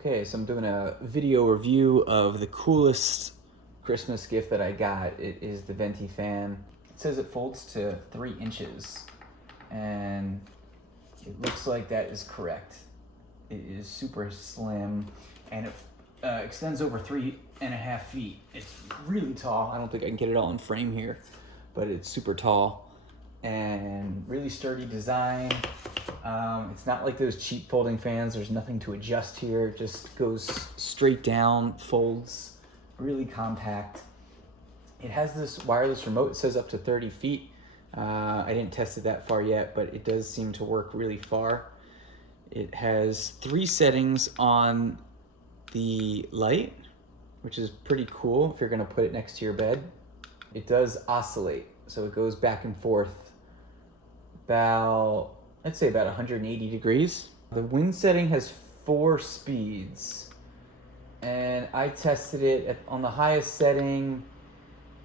Okay, so I'm doing a video review of the coolest Christmas gift that I got. It is the Venty Fan. It says it folds to 3 inches, and it looks like that is correct. It is super slim, and it extends over 3.5 feet. It's really tall. I don't think I can get it all in frame here, but it's super tall and really sturdy design. It's not like those cheap folding fans. There's nothing to adjust here. It just goes straight down, folds, really compact. It has this wireless remote. It says up to 30 feet. I didn't test it that far yet, but it does seem to work really far. It has 3 settings on the light, which is pretty cool if you're gonna put it next to your bed. It does oscillate, so it goes back and forth about, I'd say about 180 degrees. The wind setting has 4 speeds, and I tested it on the highest setting.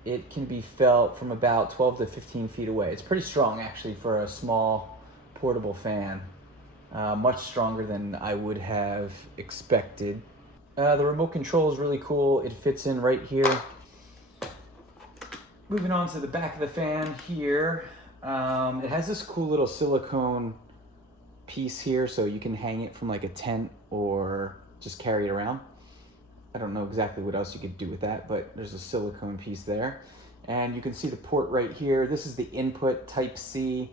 It can be felt from about 12 to 15 feet away. It's pretty strong actually for a small portable fan. Much stronger than I would have expected. The remote control is really cool. It fits in right here. Moving on to the back of the fan here. It has this cool little silicone piece here, so you can hang it from like a tent or just carry it around. I don't know exactly what else you could do with that, but there's a silicone piece there. And you can see the port right here. This is the input, Type-C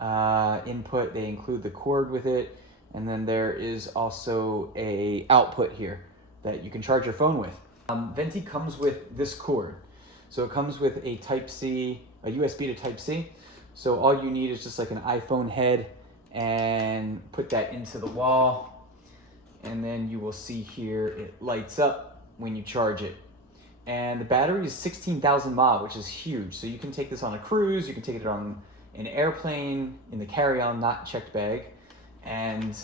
input. They include the cord with it. And then there is also a output here that you can charge your phone with. Venty comes with this cord. So it comes with a Type-C, a USB to Type-C. So all you need is just like an iPhone head and put that into the wall. And then you will see here, it lights up when you charge it. And the battery is 16,000 mAh, which is huge. So you can take this on a cruise, you can take it on an airplane, in the carry-on, not checked bag. And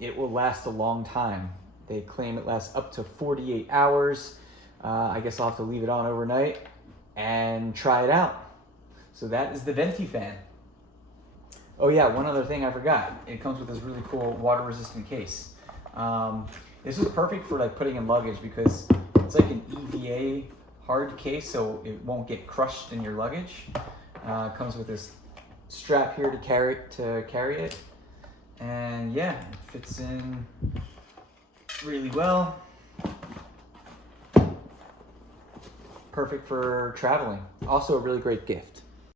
it will last a long time. They claim it lasts up to 48 hours. I guess I'll have to leave it on overnight and try it out. So that is the Venty Fan. Oh yeah, one other thing I forgot. It comes with this really cool water-resistant case. This is perfect for like putting in luggage because it's like an EVA hard case, so it won't get crushed in your luggage. It comes with this strap here to carry it. And yeah, it fits in really well. Perfect for traveling. Also a really great gift.